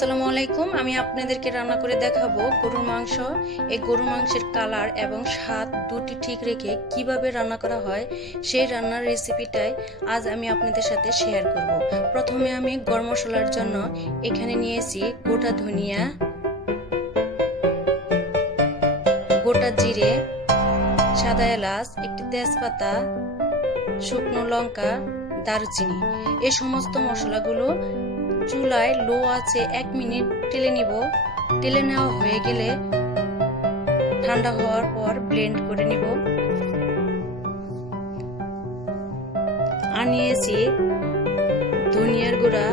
আসসালামু আলাইকুম। আমি আপনাদেরকে রান্না করে দেখাবো গরুর মাংস। এই গরুর মাংসের কালার এবং স্বাদ দুটি ঠিক রেখে কিভাবে রান্না করা হয় সেই রান্নার রেসিপিটাই আজ আমি আপনাদের সাথে শেয়ার করব। প্রথমে আমি গরম মশলার জন্য এখানে নিয়েছি গোটা ধনিয়া, গোটা জিরে, সাদা এলাচ, একটি তেজপাতা, শুকনো লঙ্কা, দারুচিনি। এই সমস্ত মশলাগুলো চুলায় লো আছে 1 মিনিট টেলে নিব। টেলে নেওয়া হয়ে গেলে ঠান্ডা হওয়ার পর ব্লেন্ড করে নিব। আর নিয়েছি ধনিয়ার গুঁড়া,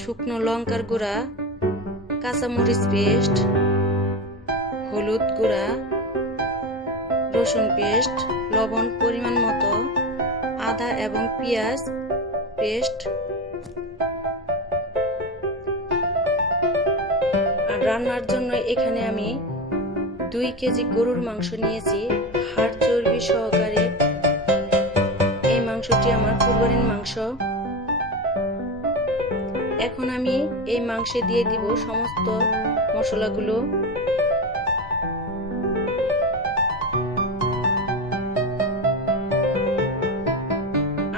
শুকনো লঙ্কার গুঁড়া, কাঁচামরিচ পেস্ট, হলুদ গুঁড়া, রসুন পেস্ট, লবণ পরিমাণ মতো, আদা এবং পেঁয়াজ পেস্ট। রান্নার জন্য এখানে আমি 2 কেজি গরুর মাংস নিয়েছি, হাড় চর্বি সহকারে। এই মাংসটি আমার কুরবানির মাংস। এখন আমি এই মাংসে দিয়ে দিব সমস্ত মশলাগুলো।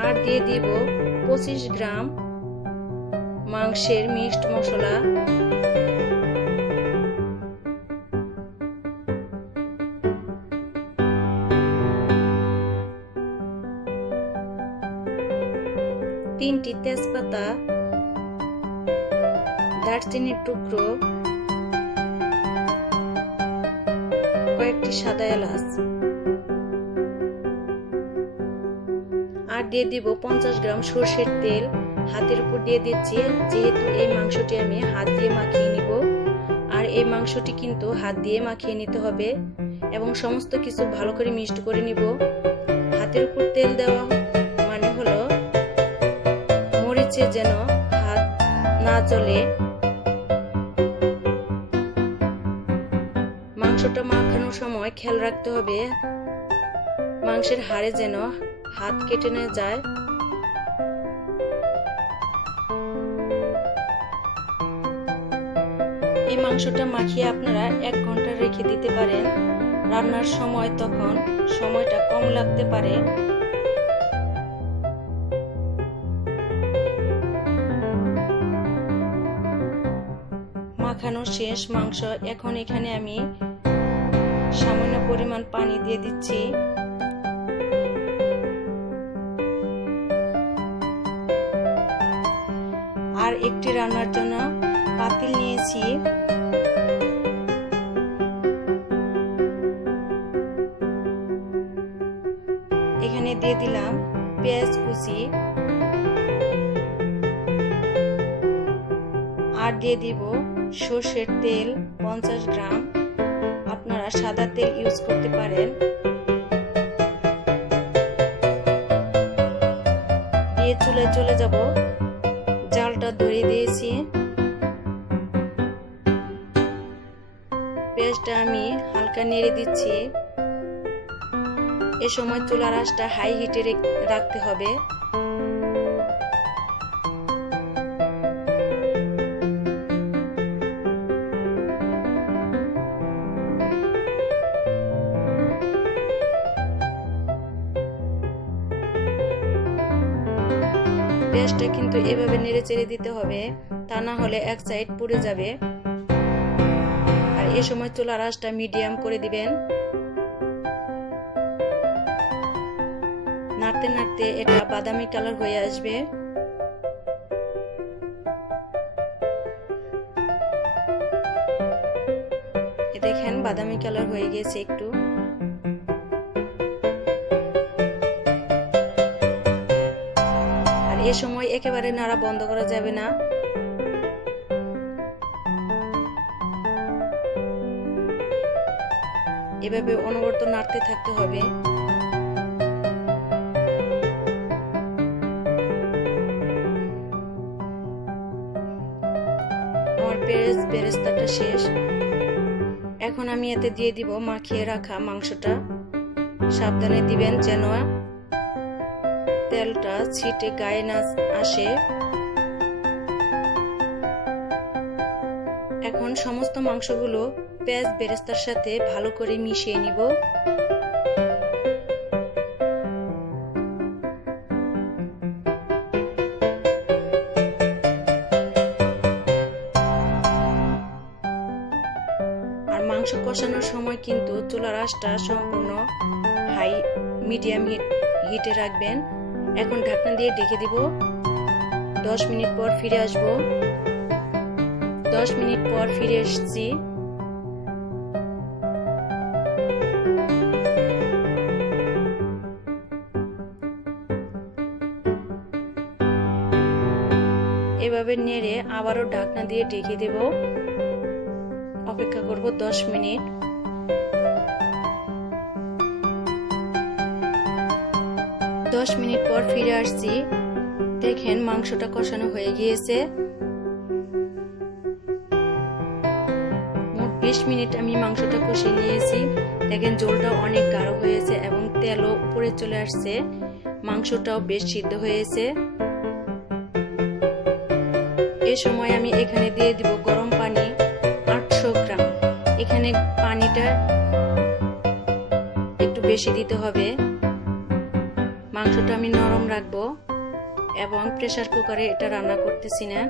আর দিয়ে দিব 25 গ্রাম মাংসের মিক্সড মশলা। তিনটি তেজপাতা, দারচিনির টুকরো, কয়েকটি সাদা এলাচ। আর দিয়ে দিব 50 গ্রাম সরষের তেল। হাতের উপর দিয়ে দিচ্ছি, যেহেতু এই মাংসটি আমি হাত দিয়ে মাখিয়ে নিব। আর এই মাংসটি কিন্তু হাত দিয়ে মাখিয়ে নিতে হবে এবং সমস্ত কিছু ভালো করে মিক্সড করে নিব। হাতের উপর তেল দেওয়া মানে হলো মরিচে যেন হাত না জ্বলে। মাংসটা মাখানোর সময় খেয়াল রাখতে হবে মাংসের হাড়ে যেন হাত কেটে না যায়। এই মাংসটা মাখিয়ে আপনারা 1 ঘন্টা রেখে দিতে পারেন। রান্নার সময় তখন সময়টা কম লাগতে পারে। মাখানো শেষ মাংস। এখন এখানে আমি সামান্য পরিমাণ পানি দিয়ে দিচ্ছি। আর একটি রান্নার জন্য পাতিল নিয়েছি। এখানে দিয়ে দিলাম পেঁয়াজ কুচি। আর দিয়ে দিব সরষের তেল 50 গ্রাম। আপনারা সাদা তেল ইউজ করতে পারেন। দিয়ে চুলায় চলে যাব। জালটা ধরিয়ে দিয়েছি। পেঁয়াজটা আমি হালকা নেড়ে দিচ্ছি। এ সময় চুলার আঁচটা হাই হিটে রাখতে হবে। পেঁয়াজটা কিন্তু এভাবে নেড়ে চেড়ে দিতে হবে, তা না হলে এক সাইড পুড়ে যাবে। আর এ সময় চুলার আঁচটা মিডিয়াম করে দিবেন। নাড়তে নাড়তে এটা বাদামি কালার হয়ে আসবে। দেখেন বাদামি কালার হয়ে গেছে একটু। এ সময় একেবারে নাড়া বন্ধ করা যাবে না। এভাবে অনবরত নাড়তে থাকতে হবে। আমার বেরেস্তাটা শেষ। এখন আমি এতে দিয়ে দিব মাখিয়ে রাখা মাংসটা। সাবধানে দিবেন যেন তেলটা ছিটে গায়ে না আসে। এখন সমস্ত মাংসগুলো পেঁয়াজ বেরেস্তার সাথে ভালো করে মিশিয়ে নিব। আর মাংস কষানোর সময় কিন্তু চুলার আঁচটা সম্পূর্ণ হাই মিডিয়াম হিটে রাখবেন। এখন ঢাকনা দিয়ে ঢেকে দিব। 10 মিনিট পর ফিরে আসব। 10 মিনিট পর ফিরে এসেছি। এভাবে নেড়ে আবারও ঢাকনা দিয়ে ঢেকে দেব। অপেক্ষা করব 10 মিনিট। 10 মিনিট পর ফিরে আসছি। দেখেন মাংসটা কষানো হয়ে গিয়েছে। মোট 20 মিনিট আমি মাংসটা কষিয়ে নিয়েছি। দেখেন ঝোলটা অনেক গাঢ় হয়েছে এবং তেলও উপরে চলে আসছে। মাংসটাও বেশ সিদ্ধ হয়েছে। এই সময় আমি এখানে দিয়ে দিব গরম পানি 800 গ্রাম। এখানে পানিটা একটু বেশি দিতে হবে। মাংসটা আমি নরম রাখবো এবং প্রেসার কুকারে এটা রান্না করতেছি না।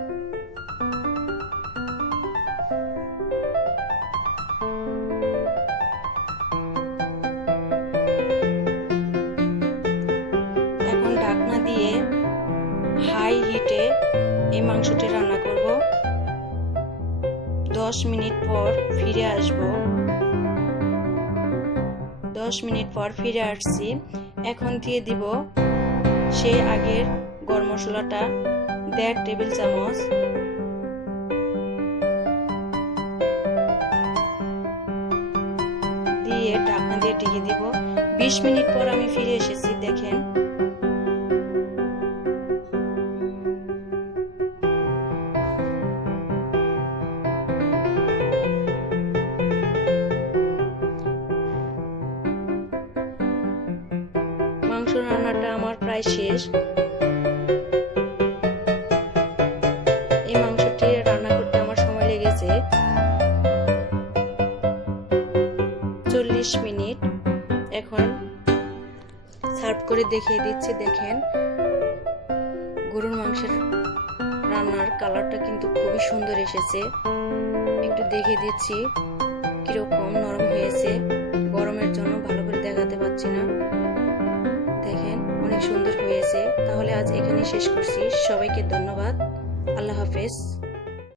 এখন ঢাকনা দিয়ে হাই হিটে এই মাংসটি রান্না করব। 10 মিনিট পর ফিরে আসব। 10 মিনিট পর ফিরে আসছি। এখন দিয়ে দিব সেই আগের গরম মশলাটা 1.5 টেবিল চামচ। দিয়ে ঢাকনা দিয়ে ঢেকে দিব। 20 মিনিট পর আমি ফিরে এসেছি। দেখেন মাংস রান্নাটা আমার প্রায় শেষ। এই মাংসটি রান্না করতে আমার সময় লেগেছে 40 মিনিট। এখন সার্ভ করে দেখিয়ে দিচ্ছি। দেখেন গরুর মাংসের রান্নার কালারটা কিন্তু খুবই সুন্দর এসেছে। একটু দেখিয়ে দিচ্ছি কিরকম নরম হয়েছে। গরমের জন্য ভালো করে দেখাতে পাচ্ছি না। দেখেন অনেক সুন্দর হয়েছে। তাহলে আজ এখানে শেষ করছি। সবাইকে ধন্যবাদ। আল্লাহ হাফেজ।